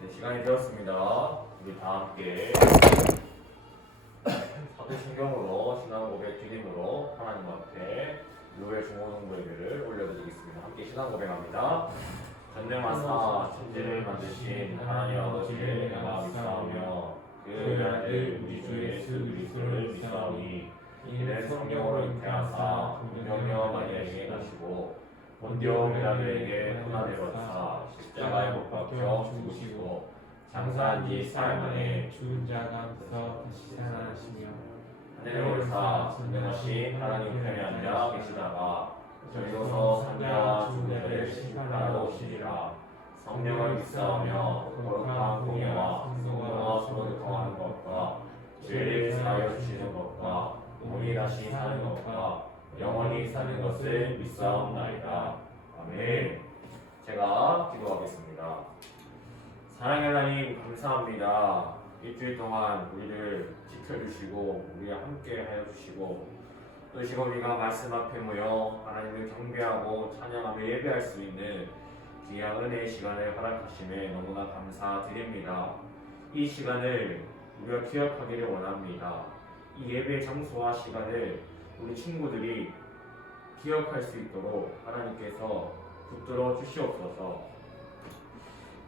네, 시간이 되었습니다. 우리 다 함께 사도신경으로 신앙 고백 드림으로 하나님 앞에 노예 중고등부 예배를 올려드리겠습니다. 함께 신앙 고백합니다. 전능하사 천지를 만드신 하나님 아버지를 내가 믿사오며 그 아들 우리 주 예수 그리스도를 믿사오니 이는 성령으로 잉태하사 동정녀 마리아에게 나시고 본디오 빌라도에게 고난을 받으사 십자가에 못 박혀 죽으시고 장사한 지 사흘 만에 죽은 자 가운데서 다시 살아나시며 하늘에 올사 전능하신 하나님 편에 앉아 계시다가 저리로서 산자와 죽은 자를 심판하러 오시리라. 성령을 믿사오며 거룩한 공예와 성도와 서로 통하는 것과 죄를 사하여 주시는 것과 몸이 다시 사는 것과 영원히 사는 것을 믿사옵나이다. 아멘. 제가 기도하겠습니다. 사랑의 하나님 감사합니다. 일주일 동안 우리를 지켜주시고 우리와 함께 하여 주시고 또 지금 우리가 말씀 앞에 모여 하나님을 경배하고 찬양하며 예배할 수 있는 귀한 은혜의 시간을 허락하심에 너무나 감사드립니다. 이 시간을 우리가 기억하기를 원합니다. 이 예배 장소와 시간을 우리 친구들이 기억할 수 있도록 하나님께서 붙들어 주시옵소서.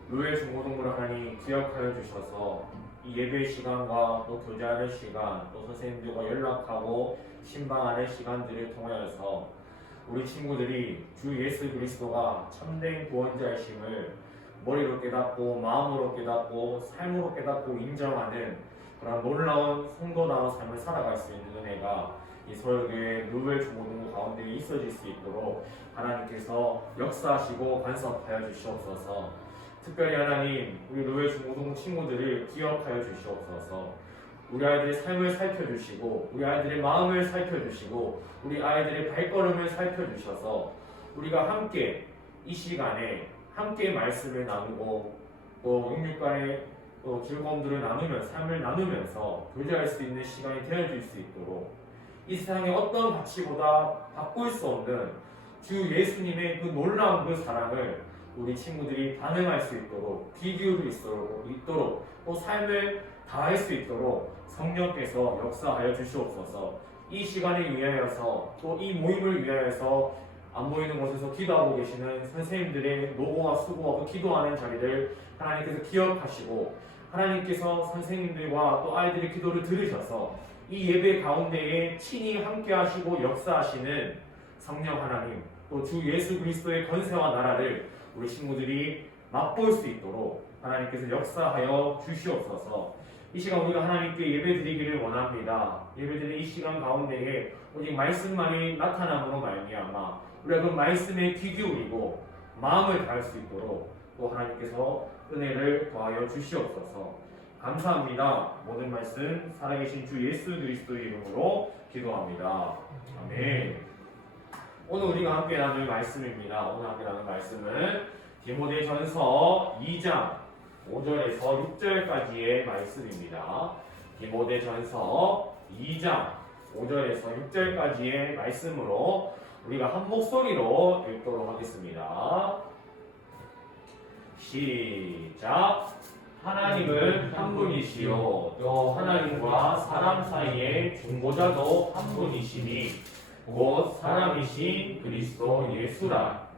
노예 중고등부를 하나님 기억하여 주셔서 이 예배 시간과 또 교제하는 시간, 또 선생님들과 연락하고 신방하는 시간들을 통하여서 우리 친구들이 주 예수 그리스도가 참된 구원자이심을 머리로 깨닫고 마음으로 깨닫고 삶으로 깨닫고 인정하는 그런 놀라운 성도다운 삶을 살아갈 수 있는 은혜가 이 서울교회 노예 중고등부 가운데 있어질 수 있도록 하나님께서 역사하시고 간섭하여 주시옵소서. 특별히 하나님 우리 노예 중고등부 친구들을 기억하여 주시옵소서. 우리 아이들의 삶을 살펴주시고 우리 아이들의 마음을 살펴주시고 우리 아이들의 발걸음을 살펴주셔서 우리가 함께 이 시간에 함께 말씀을 나누고 또 육육간의 또 즐거움들을 나누면서 삶을 나누면서 교제할 수 있는 시간이 되어질 수 있도록 이 세상의 어떤 가치보다 바꿀 수 없는 주 예수님의 그 놀라운 그 사랑을 우리 친구들이 반응할 수 있도록 귀 기울일 수 있도록 또 삶을 다할 수 있도록 성령께서 역사하여 주시옵소서. 이 시간을 위하여서 또 이 모임을 위하여서 안 보이는 곳에서 기도하고 계시는 선생님들의 노고와 수고와 그 기도하는 자리를 하나님께서 기억하시고 하나님께서 선생님들과 또 아이들의 기도를 들으셔서 이 예배 가운데에 친히 함께 하시고 역사하시는 성령 하나님 또 주 예수 그리스도의 권세와 나라를 우리 친구들이 맛볼 수 있도록 하나님께서 역사하여 주시옵소서. 이 시간 우리가 하나님께 예배드리기를 원합니다. 예배드리는 이 시간 가운데에 오직 말씀만이 나타남으로 말미암아 우리가 그 말씀에 귀 기울이고 마음을 다할 수 있도록 또 하나님께서 은혜를 더하여 주시옵소서. 감사합니다. 모든 말씀 살아계신 주 예수 그리스도의 이름으로 기도합니다. 아멘. 오늘 우리가 함께 나눌 말씀입니다. 오늘 함께 나눌 말씀은 디모데전서 2장 5절에서 6절까지의 말씀입니다. 디모데전서 2장 5절에서 6절까지의 말씀으로 우리가 한 목소리로 읽도록 하겠습니다. 시작. 하나님은 한 분이시요 또 하나님과 사람 사이의 중보자도 한 분이시니 곧 사람이신 그리스도 예수라.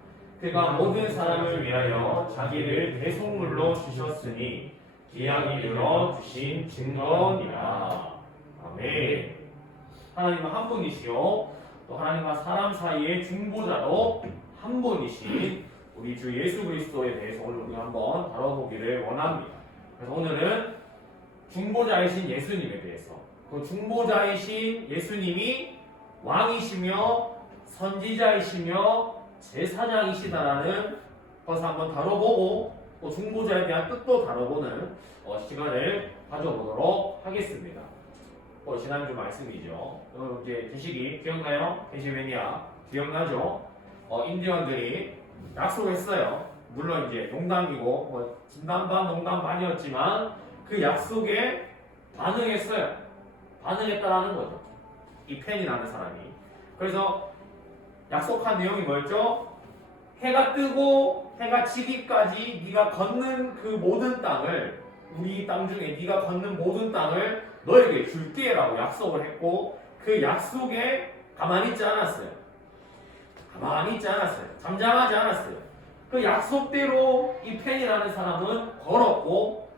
그가 모든 사람을 위하여 자기를 대속물로 주셨으니 기약이 이르러 주신 증거니라. 아멘. 하나님은 한 분이시요 또 하나님과 사람 사이의 중보자도 한 분이신 우리 주 예수 그리스도에 대해서 오늘 우리가 한번 다뤄보기를 원합니다. 그래서 오늘은 중보자이신 예수님에 대해서 그 중보자이신 예수님이 왕이시며 선지자이시며 제사장이시다라는 것을 한번 다뤄보고 또 중보자에 대한 뜻도 다뤄보는 시간을 가져보도록 하겠습니다. 지난주 말씀이죠. 이제 계시기 기억나요? 계시매니아 기억나죠? 인디언들이 약속했어요. 물론 이제 농담이고 진담 반 농담 반이었지만 그 약속에 반응했어요. 반응했다라는 거죠. 이 펜이 나는 사람이. 그래서 약속한 내용이 뭐였죠? 해가 뜨고 해가 지기까지 네가 걷는 그 모든 땅을 우리 땅 중에 네가 걷는 모든 땅을 너에게 줄게라고 약속을 했고 그 약속에 가만히 있지 않았어요. 가만히 있지 않았어요. 잠잠하지 않았어요. 그 약속대로 이 펜이라는 사람은 걸었고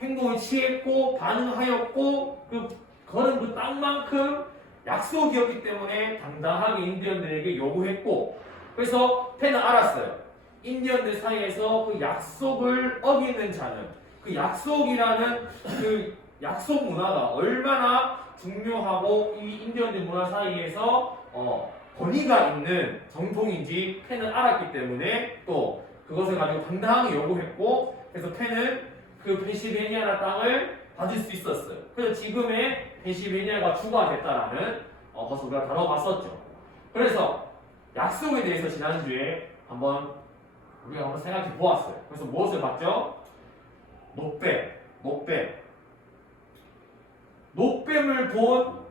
행동을 취했고 반응하였고 그 걸은 그 땅만큼 약속이었기 때문에 당당하게 인디언들에게 요구했고 그래서 펜은 알았어요. 인디언들 사이에서 그 약속을 어기는 자는 그 약속이라는 그 약속 문화가 얼마나 중요하고 이 인디언들 문화 사이에서 권위가 있는 정통인지 펜은 알았기 때문에 또 그것을 가지고 당당하게 요구했고 그래서 펜은 그 펜실베니아 땅을 받을 수 있었어요. 그래서 지금의 펜실베니아가 주가 됐다라는 것을 우리가 다뤄봤었죠. 그래서 약속에 대해서 지난주에 우리가 한번 생각해 보았어요. 그래서 무엇을 봤죠? 노뱀을 본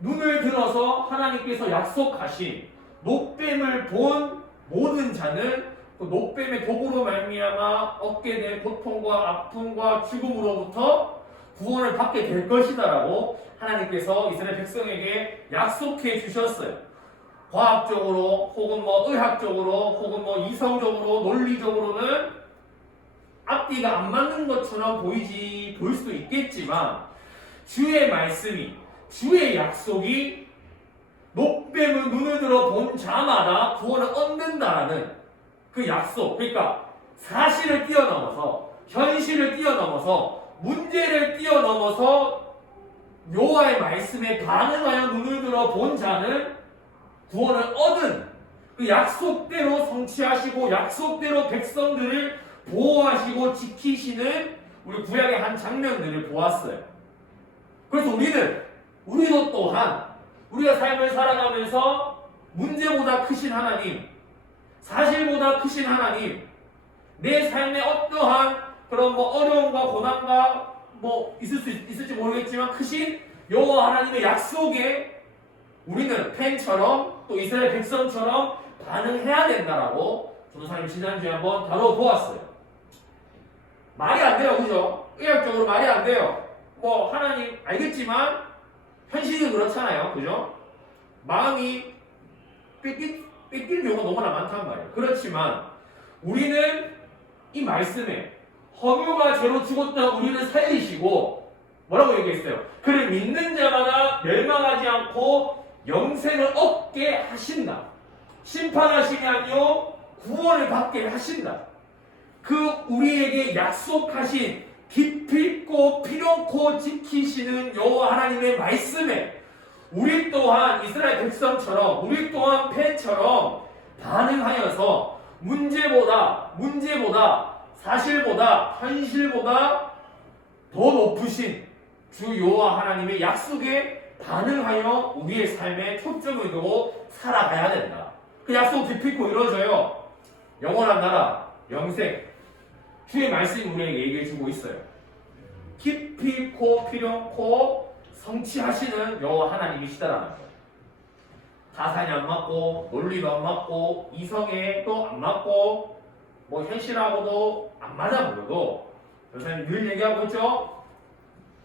눈을 들어서 하나님께서 약속하신 노뱀을 본 모든 자는 그 노뱀의 독으로 말미암아 얻게 될 고통과 아픔과 죽음으로부터 구원을 받게 될 것이다라고 하나님께서 이스라엘 백성에게 약속해 주셨어요. 과학적으로 혹은 의학적으로 혹은 이성적으로 논리적으로는 앞뒤가 안 맞는 것처럼 보일 수도 있겠지만 주의 말씀이 주의 약속이 노뱀을 눈을 들어 본 자마다 구원을 얻는다라는 그 약속, 그러니까 사실을 뛰어넘어서 현실을 뛰어넘어서 문제를 뛰어넘어서 여호와의 말씀에 반응하여 눈을 들어 본 자는 구원을 얻은 그 약속대로 성취하시고 약속대로 백성들을 보호하시고 지키시는 우리 구약의 한 장면들을 보았어요. 그래서 우리도 또한 우리가 삶을 살아가면서 문제보다 크신 하나님, 사실보다 크신 하나님, 내 삶에 어떠한 그런 어려움과 고난과 있을지 모르겠지만 크신 여호와 하나님의 약속에 우리는 펜처럼 또 이스라엘 백성처럼 반응해야 된다라고 전도사님 지난주에 한번 다뤄보았어요. 말이 안 돼요, 그죠? 의학적으로 말이 안 돼요. 하나님 알겠지만 현실이 그렇잖아요, 그죠? 마음이 뺏길 경우가 너무나 많단 말이에요. 그렇지만 우리는 이 말씀에 허무가 죄로 죽었다 우리를 살리시고 뭐라고 얘기했어요? 그를 믿는 자마다 멸망하지 않고 영생을 얻게 하신다. 심판하심이 아니요 구원을 받게 하신다. 그 우리에게 약속하신 깊이 있고 필요코 지키시는 여호와 하나님의 말씀에 우리 또한 이스라엘 백성처럼 우리 또한 펜처럼 반응하여서 문제보다 사실보다 현실보다 더 높으신 주 여호와 하나님의 약속에 반응하여 우리의 삶에 초점을 두고 살아가야 된다. 그 약속 깊이 있고 이루어져요. 영원한 나라, 영생. 주의 말씀이 우리에게 얘기해주고 있어요. 깊이 있고 필요코 성취하시는 여호와 하나님이시다라는 거예요. 사상이 안 맞고 논리도 안 맞고 이성에도 안 맞고 현실하고도 안 맞아 보여도 선생님 늘 얘기하고 있죠.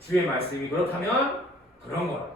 주의 말씀이 그렇다면 그런 거라.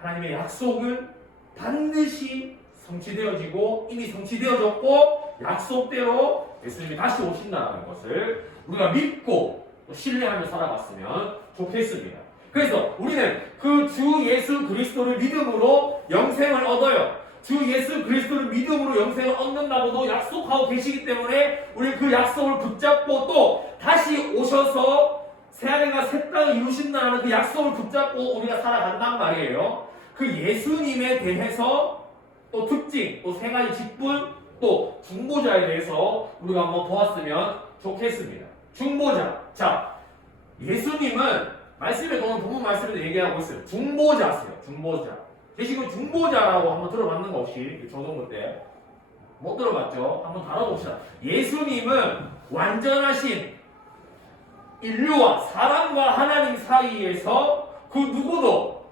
하나님의 약속은 반드시 성취되어지고 이미 성취되어졌고 약속대로 예수님이 다시 오신다는 것을 우리가 믿고 신뢰하며 살아갔으면 좋겠습니다. 그래서 우리는 그 주 예수 그리스도를 믿음으로 영생을 얻어요. 주 예수 그리스도를 믿음으로 영생을 얻는다고도 약속하고 계시기 때문에 우리는 그 약속을 붙잡고 또 다시 오셔서 새하늘과 새 땅을 이루신다는 그 약속을 붙잡고 우리가 살아간단 말이에요. 그 예수님에 대해서 또 특징, 또 세 가지 직분, 또 중보자에 대해서 우리가 한번 보았으면 좋겠습니다. 중보자. 자, 예수님은 말씀에 보면 본문 말씀에도 얘기하고 있어요. 중보자세요. 중보자. 지금 중보자라고 한번 들어봤는 거 없이 초등부 때 못 들어봤죠? 한번 다뤄봅시다. 예수님은 완전하신 인류와 사람과 하나님 사이에서 그 누구도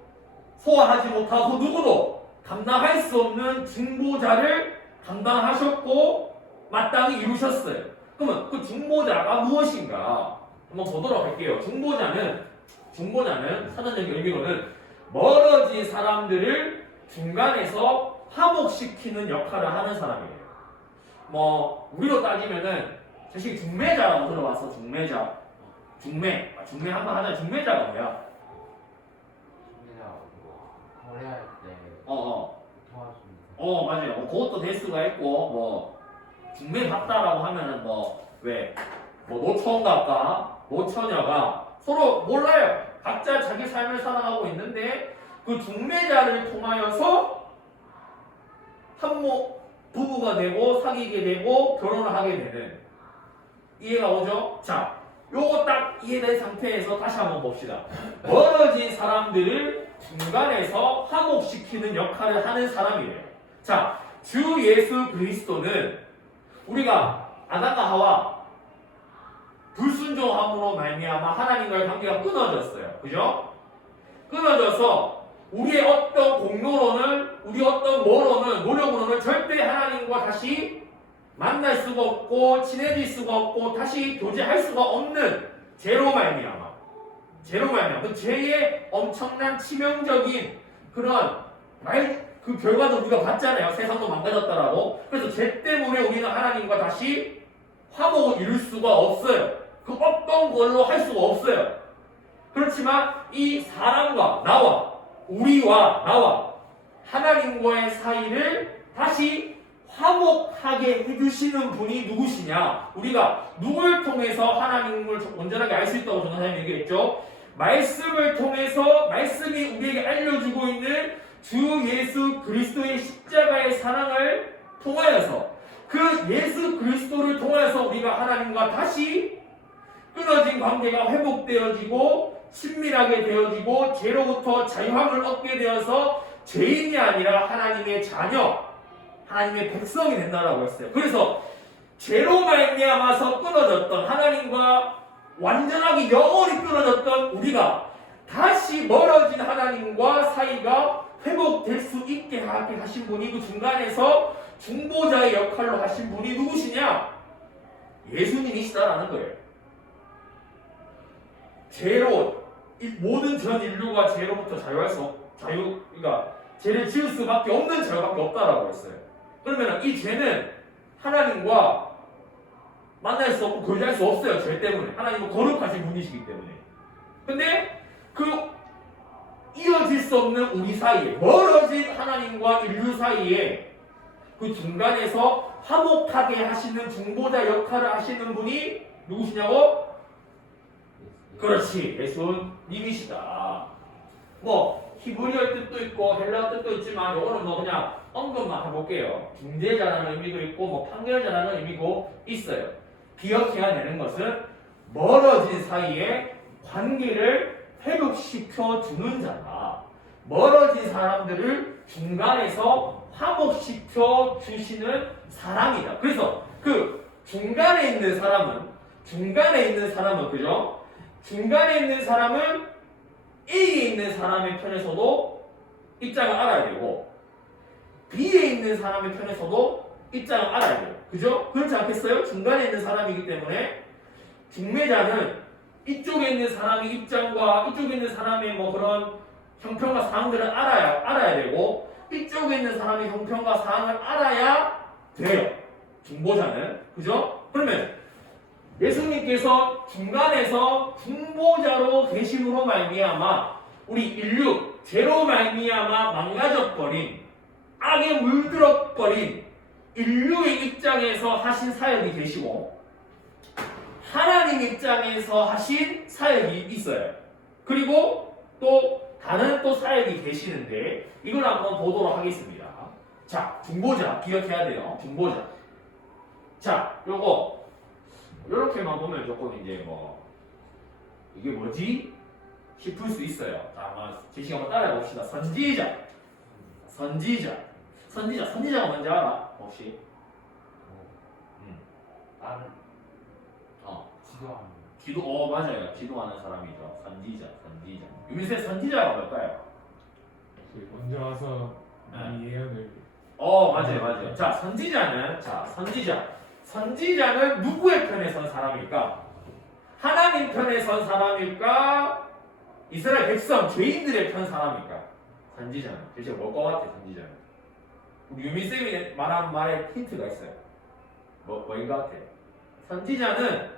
소화하지 못하고 누구도 감당할 수 없는 중보자를 감당하셨고 마땅히 이루셨어요. 그러면 그 중보자가 무엇인가 한번 보도록 할게요. 중보자는 사전적인 의미로는 멀어진 사람들을 중간에서 화목시키는 역할을 하는 사람이에요. 뭐 우리로 따지면은 사실 중매자라고 들어봤어. 중매자. 중매 한번 하자. 중매자가 뭐야? 거래할 때 도와줍니다. 맞아요. 그것도 될 수가 있고 뭐 중매 받다라고 하면은 뭐 노총각과 노처녀가 서로 몰라요. 각자 자기 삶을 살아가고 있는데 그 중매자를 통하여서 부부가 되고 사귀게 되고 결혼을 하게 되는 이해가 오죠? 자, 요거 딱 이해된 상태에서 다시 한번 봅시다. 멀어진 사람들을 중간에서 화목시키는 역할을 하는 사람이에요. 자, 주 예수 그리스도는 우리가 아담과 하와 불순종함으로 말미암아 하나님과의 관계가 끊어졌어요. 그죠? 끊어져서 우리의 어떤 공로로는 우리 어떤 노력으로는 절대 하나님과 다시 만날 수가 없고 친해질 수가 없고 다시 교제할 수가 없는 죄로 말미암아 그 죄의 엄청난 치명적인 그런 그 결과도 우리가 봤잖아요. 세상도 망가졌다라고. 그래서 죄 때문에 우리는 하나님과 다시 화목을 이룰 수가 없어요. 그 어떤 걸로 할 수가 없어요. 그렇지만 이 사람과 우리와 하나님과의 사이를 다시 화목하게 해주시는 분이 누구시냐? 우리가 누굴 통해서 하나님을 온전하게 알 수 있다고 전도사님이 얘기했죠. 말씀을 통해서 말씀이 우리에게 알려주고 있는 주 예수 그리스도의 십자가의 사랑을 통하여서 그 예수 그리스도를 통하여서 우리가 하나님과 다시 끊어진 관계가 회복되어지고 친밀하게 되어지고 죄로부터 자유함을 얻게 되어서 죄인이 아니라 하나님의 자녀, 하나님의 백성이 된다라고 했어요. 그래서 죄로 말미암아서 끊어졌던 하나님과 완전하게 영원히 끊어졌던 우리가 다시 멀어진 하나님과 사이가 회복될 수 있게 하신 분이 그 중간에서 중보자의 역할로 하신 분이 누구시냐? 예수님이시다라는 거예요. 죄로 모든 전 인류가 죄로부터 그러니까 죄를 지을 수밖에 없는 죄밖에 없다라고 했어요. 그러면 이 죄는 하나님과 만날 수 없고 교제할 수 없어요. 죄 때문에. 하나님은 거룩하신 분이시기 때문에. 근데 그 이어질 수 없는 우리 사이에 멀어진 하나님과 인류 사이에 그 중간에서 화목하게 하시는 중보자 역할을 하시는 분이 누구시냐고? 그렇지, 예수님이시다. 뭐 히브리어 뜻도 있고 헬라어 뜻도 있지만 이거는 뭐 그냥 언급만 해볼게요. 중재자라는 의미도 있고 뭐 판결자라는 의미도 있어요. 기억해야 되는 것은 멀어진 사이에 관계를 회복시켜 주는 자다. 멀어진 사람들을 중간에서 화목시켜 주시는 사람이다. 그래서 그 중간에 있는 사람은 그죠? 중간에 있는 사람은 A에 있는 사람의 편에서도 입장을 알아야 되고 B에 있는 사람의 편에서도 입장을 알아야 돼요. 그죠? 그렇지 않겠어요? 중간에 있는 사람이기 때문에 중매자는 이쪽에 있는 사람의 입장과 이쪽에 있는 사람의 뭐 그런 형편과 사항들을 알아야 되고 이쪽에 있는 사람의 형편과 사항을 알아야 돼요. 중보자는. 그죠? 그러면 예수님께서 중간에서 중보자로 계심으로 말미암아 우리 인류 죄로 말미암아 망가져버린 악에 물들어버린 인류의 입장에서 하신 사역이 계시고 하나님 입장에서 하신 사역이 있어요. 그리고 또 다른 또 사역이 계시는데 이걸 한번 보도록 하겠습니다. 자, 중보자 기억해야 돼요. 중보자. 자, 요거 요렇게만 보면 조금 이제 뭐 이게 뭐지? 싶을 수 있어요. 자, 한번 제시 한번 따라해 봅시다. 선지자가 뭔지 알아? 혹시? 맞아요. 기도하는 사람이죠. 선지자. 요새 선지자가 뭘까요? 먼저 와서 이 예언을 맞아요. 자, 선지자는 누구의 편에 선 사람일까? 하나님 편에 선 사람일까? 이스라엘 백성, 죄인들의 편 사람일까? 선지자는. 대체 뭘 것 같아, 선지자는? 우리 유민쌤이 말한 말에 힌트가 있어요. 뭐인 것 같아? 선지자는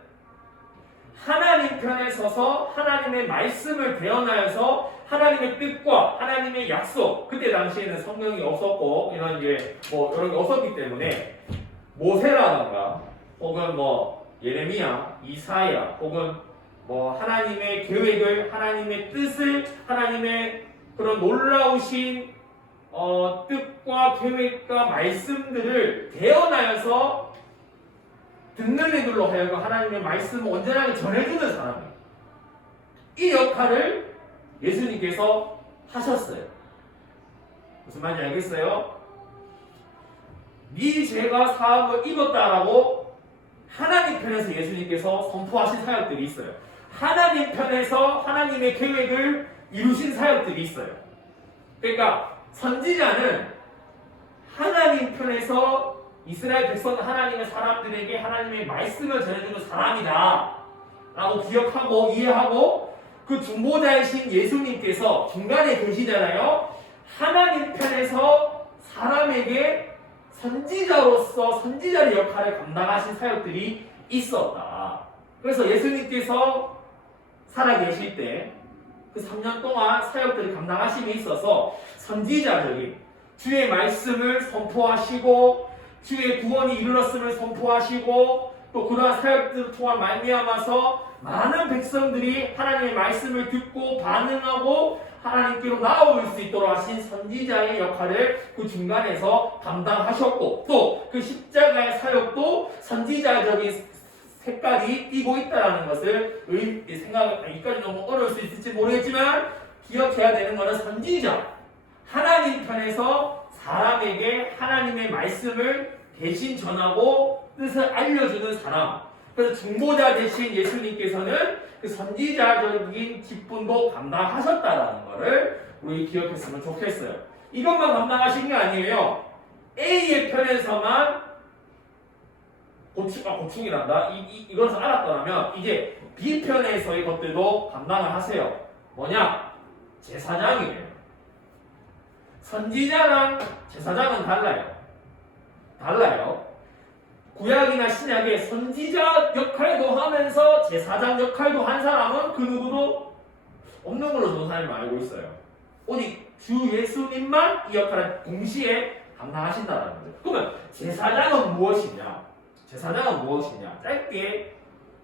하나님 편에 서서 하나님의 말씀을 대언하여서 하나님의 뜻과 하나님의 약속, 그때 당시에는 성경이 없었고 이런 게 이런 게 없었기 때문에 모세라던가 혹은 예레미야, 이사야 혹은 하나님의 계획을, 하나님의 뜻을, 하나님의 그런 놀라우신 뜻과 계획과 말씀들을 대언하여서 듣는 이들로 하여금 하나님의 말씀을 온전하게 전해주는 사람이에요. 이 역할을 예수님께서 하셨어요. 무슨 말인지 알겠어요? 네 죄가 사함을 입었다라고 하나님 편에서 예수님께서 선포하신 사역들이 있어요. 하나님 편에서 하나님의 계획을 이루신 사역들이 있어요. 그러니까 선지자는 하나님 편에서 이스라엘 백성 하나님의 사람들에게 하나님의 말씀을 전해주는 사람이다 라고 기억하고 이해하고, 그 중보자이신 예수님께서 중간에 계시잖아요. 하나님 편에서 사람에게 선지자로서 선지자의 역할을 감당하신 사역들이 있었다. 그래서 예수님께서 살아계실 때 그 3년 동안 사역들을 감당하심에 있어서 선지자적인 주의 말씀을 선포하시고 주의 구원이 이르렀음을 선포하시고 또 그러한 사역들을 통한 말미암아서 많은 백성들이 하나님의 말씀을 듣고 반응하고 하나님께로 나아올 수 있도록 하신 선지자의 역할을 그 중간에서 감당하셨고, 또 그 십자가의 사역도 선지자적인 색깔이 띄고 있다는 것을 여기까지 너무 어려울 수 있을지 모르겠지만 기억해야 되는 것은 선지자, 하나님 편에서 사람에게 하나님의 말씀을 대신 전하고 뜻을 알려주는 사람. 그래서 중보자 대신 예수님께서는 그 선지자적인 직분도 감당하셨다라는 것을 우리 기억했으면 좋겠어요. 이것만 감당하신 게 아니에요. A의 편에서만 고충이란다. 이것을 알았더라면 이제 B 편에서의 것들도 감당을 하세요. 뭐냐? 제사장이에요. 선지자랑 제사장은 달라요. 구약이나 신약에 선지자 역할도 하면서 제사장 역할도 한 사람은 그 누구도 없는 걸로 저는 사람이 알고 있어요. 오직 주 예수님만 이 역할을 동시에 감당하신다는 거죠. 그러면 제사장은 무엇이냐? 짧게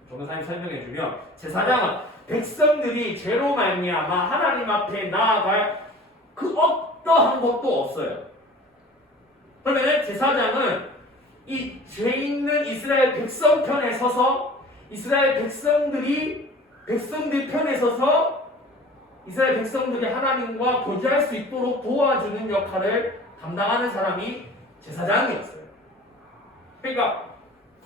조교사님 설명해 주면, 제사장은 백성들이 죄로 말미암아 하나님 앞에 나아갈 그 어떠한 것도 없어요. 그러면 제사장은 이 죄 있는 이스라엘 백성 편에 서서 이스라엘 백성들 편에 서서 이스라엘 백성들이 하나님과 교제할 수 있도록 도와주는 역할을 감당하는 사람이 제사장이었어요. 그러니까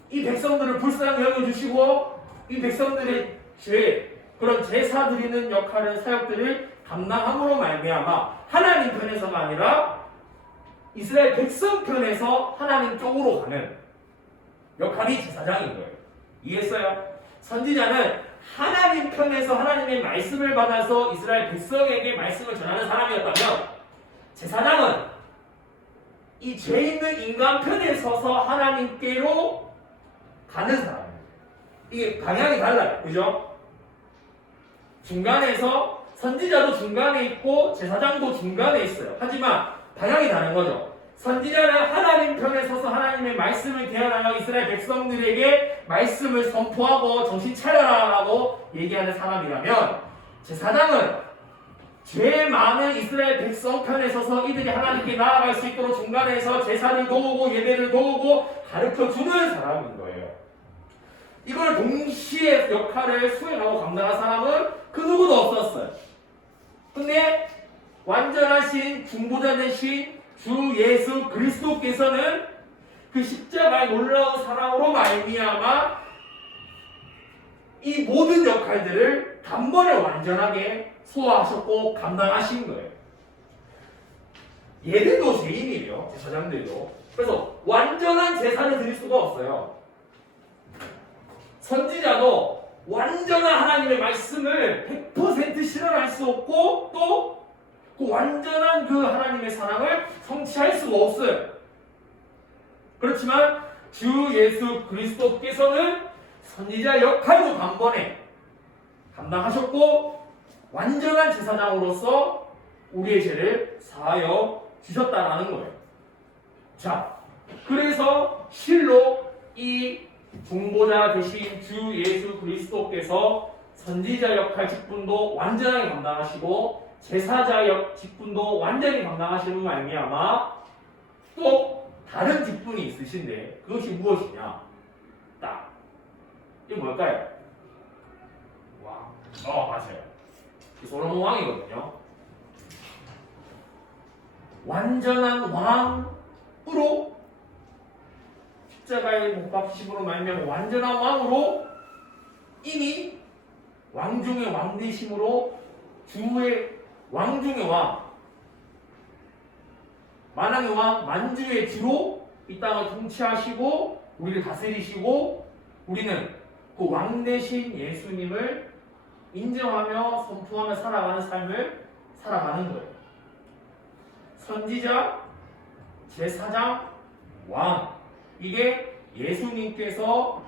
이 백성들을 불쌍히 여겨주시고 이 백성들의 죄, 그런 제사 드리는 역할을, 사역들을 감당함으로 말미암아 하나님 편에서가 아니라 이스라엘 백성 편에서 하나님 쪽으로 가는 역할이 제사장인 거예요. 이해했어요? 선지자는 하나님 편에서 하나님의 말씀을 받아서 이스라엘 백성에게 말씀을 전하는 사람이었다면, 제사장은 이 죄 있는 인간 편에 서서 하나님께로 가는 사람이에요. 이게 방향이 달라요. 그죠? 중간에서 선지자도 중간에 있고 제사장도 중간에 있어요. 하지만 방향이 다른 거죠. 선지자는 하나님 편에 서서 하나님의 말씀을 대언하여 이스라엘 백성들에게 말씀을 선포하고 정신 차려라라고 얘기하는 사람이라면, 제사장은 죄 많은 이스라엘 백성 편에 서서 이들이 하나님께 나아갈 수 있도록 중간에서 제사를 도우고 예배를 도우고 가르쳐주는 사람인 거예요. 이걸 동시에 역할을 수행하고 감당한 사람은 그 누구도 없었어요. 근데 완전하신 중보자 되신 주 예수 그리스도께서는 그 십자가의 놀라운 사랑으로 말미암아 이 모든 역할들을 단번에 완전하게 소화하셨고 감당하신 거예요. 얘들도 죄인이에요. 제사장들도. 그래서 완전한 제사를 드릴 수가 없어요. 선지자도 완전한 하나님의 말씀을 100% 실현할 수 없고 또 그 완전한 그 하나님의 사랑을 성취할 수가 없어요. 그렇지만 주 예수 그리스도께서는 선지자 역할도 단번에 감당하셨고 완전한 제사장으로서 우리의 죄를 사하여 주셨다라는 거예요. 자, 그래서 실로 이 중보자 되신 주 예수 그리스도께서 선지자 역할 직분도 완전하게 감당하시고 제사자 직분도 완전히 감당하시는 말미암아 또 다른 직분이 있으신데 그것이 무엇이냐? 딱 이게 뭘까요? 왕. 맞아요. 이 솔로몬 왕이거든요. 완전한 왕으로 십자가의 못 박히심으로 말미암아 완전한 왕으로 이미 왕 중의 왕 되심으로 주의 왕 중의 왕, 만왕의 왕, 만주의 주로 이 땅을 통치하시고 우리를 다스리시고 우리는 그 왕 대신 예수님을 인정하며 선포하며 살아가는 삶을 살아가는 거예요. 선지자, 제사장, 왕, 이게 예수님께서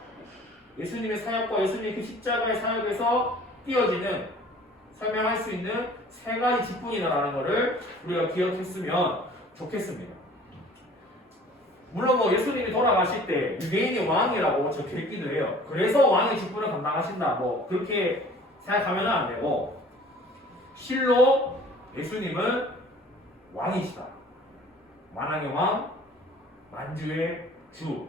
예수님의 사역과 예수님의 그 십자가의 사역에서 띄어지는 설명할 수 있는 세 가지 직분이다라는 것을 우리가 기억했으면 좋겠습니다. 물론 뭐 예수님이 돌아가실 때 유대인이 왕이라고 적혀 있기도 해요. 그래서 왕의 직분을 감당하신다. 뭐 그렇게 생각하면 안 되고 실로 예수님은 왕이시다. 만왕의 왕, 만주의 주.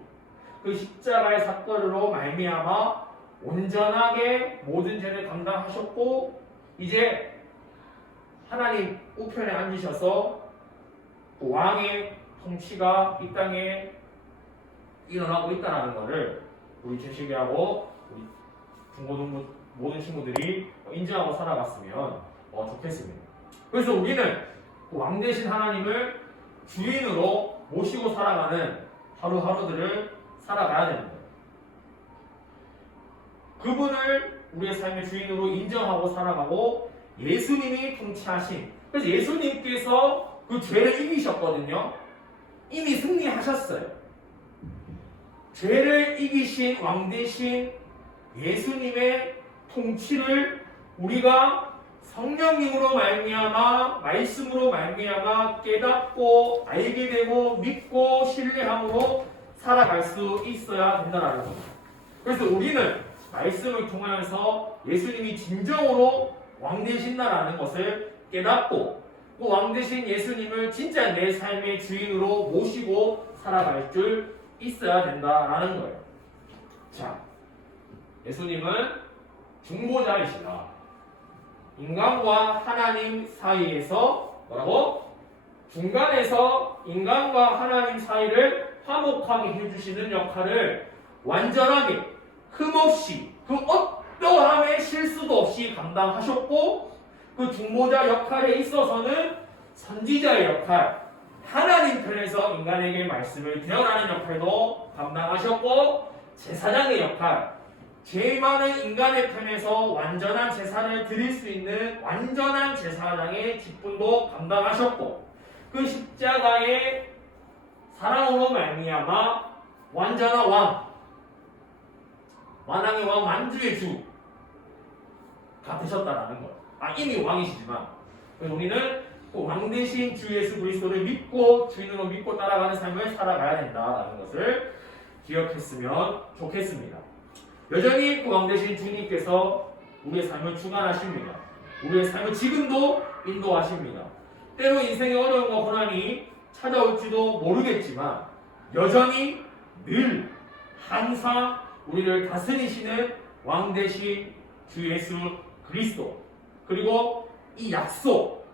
그 십자가의 사건으로 말미암아 온전하게 모든 죄를 감당하셨고 이제 하나님 우편에 앉으셔서 그 왕의 통치가 이 땅에 일어나고 있다는 것을 우리 준식이하고 우리 중고등부 모든 친구들이 인정하고 살아갔으면 좋겠습니다. 그래서 우리는 그 왕 대신 하나님을 주인으로 모시고 살아가는 하루하루들을 살아가야 되는 거예요. 그분을 우리의 삶의 주인으로 인정하고 살아가고 예수님이 통치하신 그래서 예수님께서 그 죄를 이기셨거든요. 이미 승리하셨어요. 죄를 이기신 왕 대신 예수님의 통치를 우리가 성령님으로 말미암아 말씀으로 말미암아 깨닫고 알게 되고 믿고 신뢰함으로 살아갈 수 있어야 된다는 겁니다. 그래서 우리는 말씀을 통하여서 예수님이 진정으로 왕 되신다라는 것을 깨닫고 그 왕 되신 예수님을 진짜 내 삶의 주인으로 모시고 살아갈 줄 있어야 된다라는 거예요. 자, 예수님은 중보자이시다. 인간과 하나님 사이에서 뭐라고? 중간에서 인간과 하나님 사이를 화목하게 해주시는 역할을 완전하게 흠없이 그 어떠함의 실수도 없이 감당하셨고 그 중보자 역할에 있어서는 선지자의 역할 하나님 편에서 인간에게 말씀을 전하는 역할도 감당하셨고 제사장의 역할 죄 많은 인간의 편에서 완전한 제사를 드릴 수 있는 완전한 제사장의 직분도 감당하셨고 그 십자가의 사랑으로 말미암아 완전한 왕 만왕의 왕 만주의 주가 되셨다라는 것. 이미 왕이시지만 우리는 왕 대신 주 예수 그리스도를 믿고 주인으로 믿고 따라가는 삶을 살아가야 된다라는 것을 기억했으면 좋겠습니다. 여전히 그 왕 대신 주님께서 우리의 삶을 주관하십니다. 우리의 삶을 지금도 인도하십니다. 때로 인생의 어려움과 고난이 찾아올지도 모르겠지만 여전히 늘 항상 우리를 다스리시는 왕 대신 주 예수 그리스도 그리고 이 약속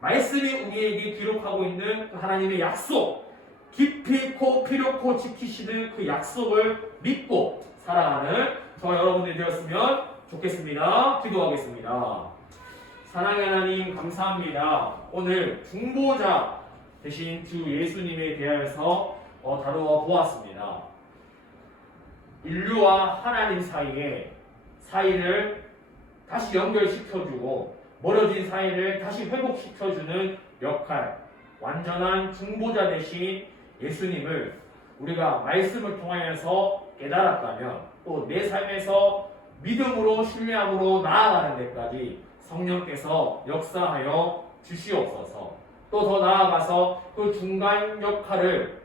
말씀이 우리에게 기록하고 있는 그 하나님의 약속 깊이 있고 필요코 지키시는 그 약속을 믿고 살아가는 저와 여러분들이 되었으면 좋겠습니다. 기도하겠습니다. 사랑의 하나님 감사합니다. 오늘 중보자 대신 주 예수님에 대하여서 다루어 보았습니다. 인류와 하나님 사이를 다시 연결시켜주고 멀어진 사이를 다시 회복시켜주는 역할, 완전한 중보자 대신 예수님을 우리가 말씀을 통하여서 깨달았다면 또 내 삶에서 믿음으로 신뢰함으로 나아가는 데까지 성령께서 역사하여 주시옵소서. 또 더 나아가서 그 중간 역할을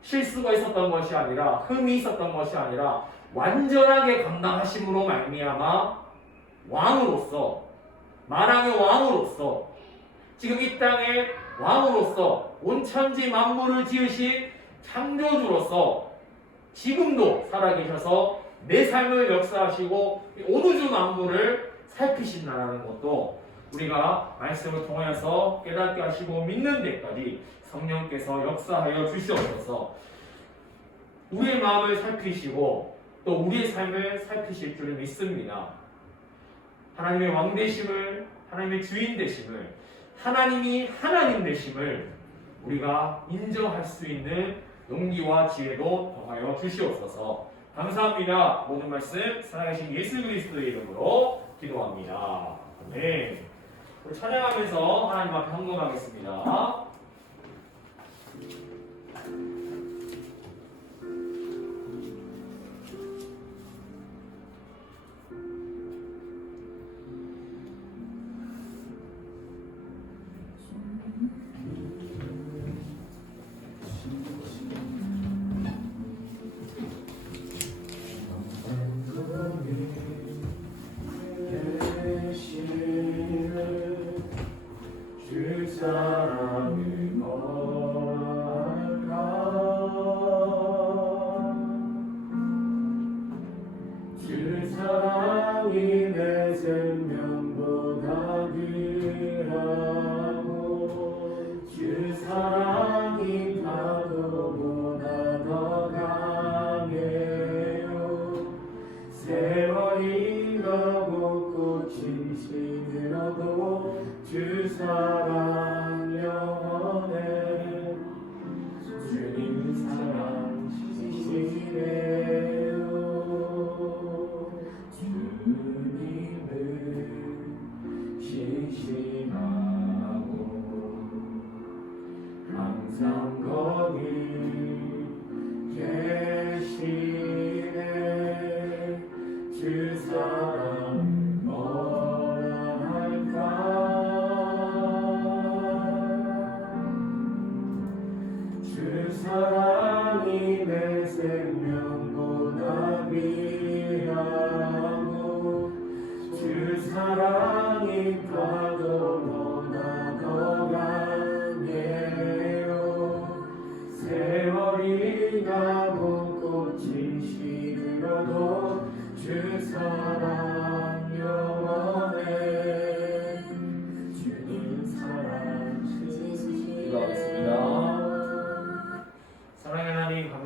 실수가 있었던 것이 아니라 흠이 있었던 것이 아니라 완전하게 감당하심으로 말미암아 왕으로서 만왕의 왕으로서 지금 이 땅의 왕으로서 온 천지 만물을 지으신 창조주로서 지금도 살아계셔서 내 삶을 역사하시고 온 우주 만물을 살피신다는 것도 우리가 말씀을 통하여서 깨닫게 하시고 믿는 데까지 성령께서 역사하여 주시옵소서. 우리의 마음을 살피시고 또 우리의 삶을 살피실 줄 믿습니다. 하나님의 왕 되심을, 하나님의 주인 되심을, 하나님이 하나님 되심을 우리가 인정할 수 있는 용기와 지혜도 더하여 주시옵소서. 감사합니다. 모든 말씀 살아계신 예수 그리스도의 이름으로 기도합니다. 아멘. 우리 찬양하면서 하나님 앞에 헌금하겠습니다.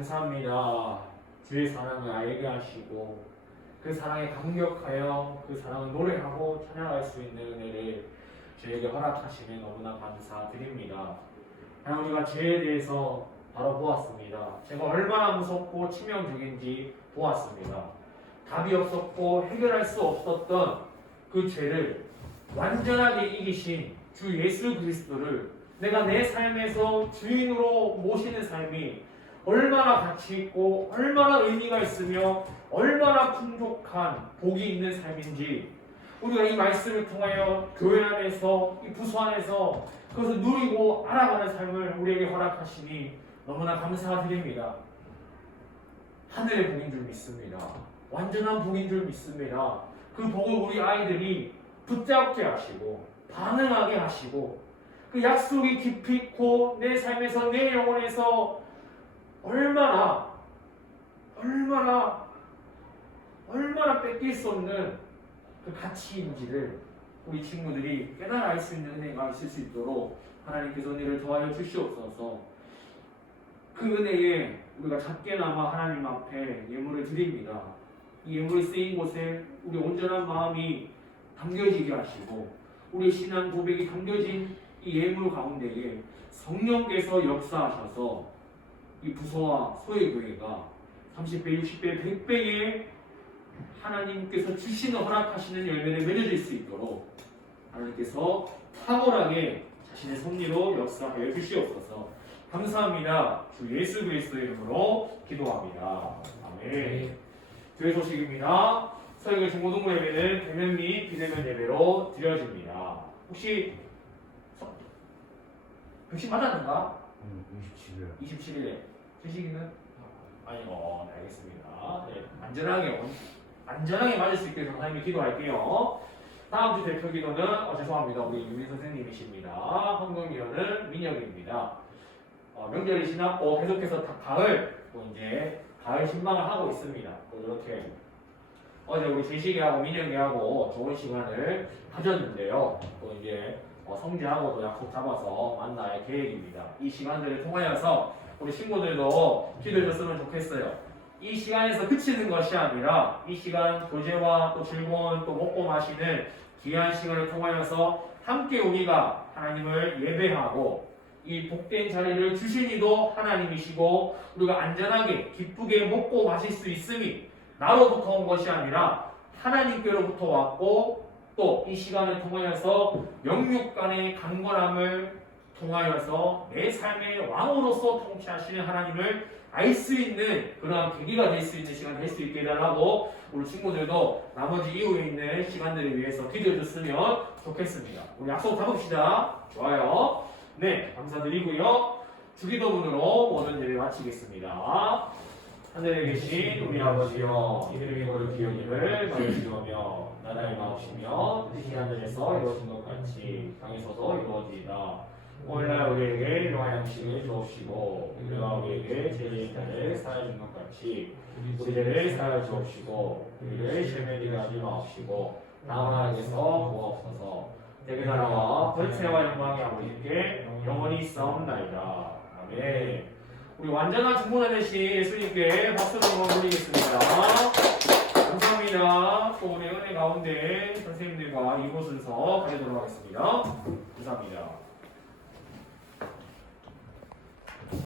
감사합니다. 주의 사랑을 알게 하시고 그 사랑에 감격하여 그 사랑을 노래하고 찬양할 수 있는 은혜를 저에게 허락하시면 너무나 감사드립니다. 하나님, 우리가 죄에 대해서 바로 보았습니다. 제가 얼마나 무섭고 치명적인지 보았습니다. 답이 없었고 해결할 수 없었던 그 죄를 완전하게 이기신 주 예수 그리스도를 내가 내 삶에서 주인으로 모시는 삶이 얼마나 가치 있고 얼마나 의미가 있으며 얼마나 풍족한 복이 있는 삶인지 우리가 이 말씀을 통하여 교회 안에서 이 부서 안에서 그것을 누리고 알아가는 삶을 우리에게 허락하시니 너무나 감사드립니다. 하늘의 복인 줄 믿습니다. 완전한 복인 줄 믿습니다. 그 복을 우리 아이들이 붙잡게 하시고 반응하게 하시고 그 약속이 깊이 있고 내 삶에서 내 영혼에서 얼마나 뺏길 수 없는 그 가치인지를 우리 친구들이 깨달아 알 수 있는 은혜가 있을 수 있도록 하나님께서 은혜를 더하여 주시옵소서. 그 은혜에 우리가 작게나마 하나님 앞에 예물을 드립니다. 이 예물이 쓰인 곳에 우리 온전한 마음이 담겨지게 하시고 우리 신앙 고백이 담겨진 이 예물 가운데에 성령께서 역사하셔서 이 부서와 소의 교회가 30배, 60배, 100배의 하나님께서 주시는 허락하시는 열매를 맺어질 수 있도록 하나님께서 탁월하게 자신의 섭리로 역사하여 주시옵소서. 감사합니다. 주 예수 그리스도의 이름으로 기도합니다. 아멘. 주의 소식입니다. 서영의 중고등부 예배는 대면 및 비대면 예배로 드려집니다. 혹시 백신 맞았는가? 27일. 27일에 주식이는? 아니요. 네, 알겠습니다. 네, 안전하게 맞을 수 있게 하나님이 기도할게요. 다음 주 대표 기도는 죄송합니다. 우리 유민 선생님이십니다. 헌금위원은 민혁입니다. 명절이 지났고 계속해서 가을 이제 가을 신방을 하고 있습니다. 이렇게 어제 우리 재식이하고 민혁이하고 좋은 시간을 가졌는데요. 또 이제 성지하고도 약속 잡아서 만날 계획입니다. 이 시간들을 통하여서 우리 친구들도 기도해줬으면 좋겠어요. 이 시간에서 그치는 것이 아니라 이 시간 교제와 또 즐거운 또 먹고 마시는 귀한 시간을 통하여서 함께 우리가 하나님을 예배하고 이 복된 자리를 주신 이도 하나님이시고 우리가 안전하게 기쁘게 먹고 마실 수 있음이 나로부터 온 것이 아니라 하나님께로부터 왔고 또 이 시간을 통하여서 영육 간의 강건함을 통하여서 내 삶의 왕으로서 통치하시는 하나님을 알 수 있는 그러한 계기가 될 수 있는 시간 될 수 있게 해달라고 우리 친구들도 나머지 이후에 있는 시간들을 위해서 기도해 줬으면 좋겠습니다. 우리 약속 잡읍시다. 좋아요. 네, 감사드리고요. 주기도문으로 모든 예배 마치겠습니다. 하늘에 계신 우리 아버지여, 이름이 거룩히 여김을 받으시오며 나라의 마옵시며 뜻이 하늘에서 이루어진 것 같이 땅에서도 이루어지이다. 오늘날 우리에게 일용할 양식을 주옵시고 우리가 우리에게 죄인들을 사하여 준 것 같이 우리 죄를 사하여 주옵시고 우리를 시험에 하지 마옵시고 다만 하나님께서 구하옵소서. 내게 나라와 권세와 영광이 아버지께 영원히 있사옵나이다. 아멘. 우리 완전한 중보자 되신 예수님께 박수를 한번 드리겠습니다. 감사합니다. 또 우리 은혜 가운데 선생님들과 이곳 순서 가지도록 하겠습니다. 감사합니다.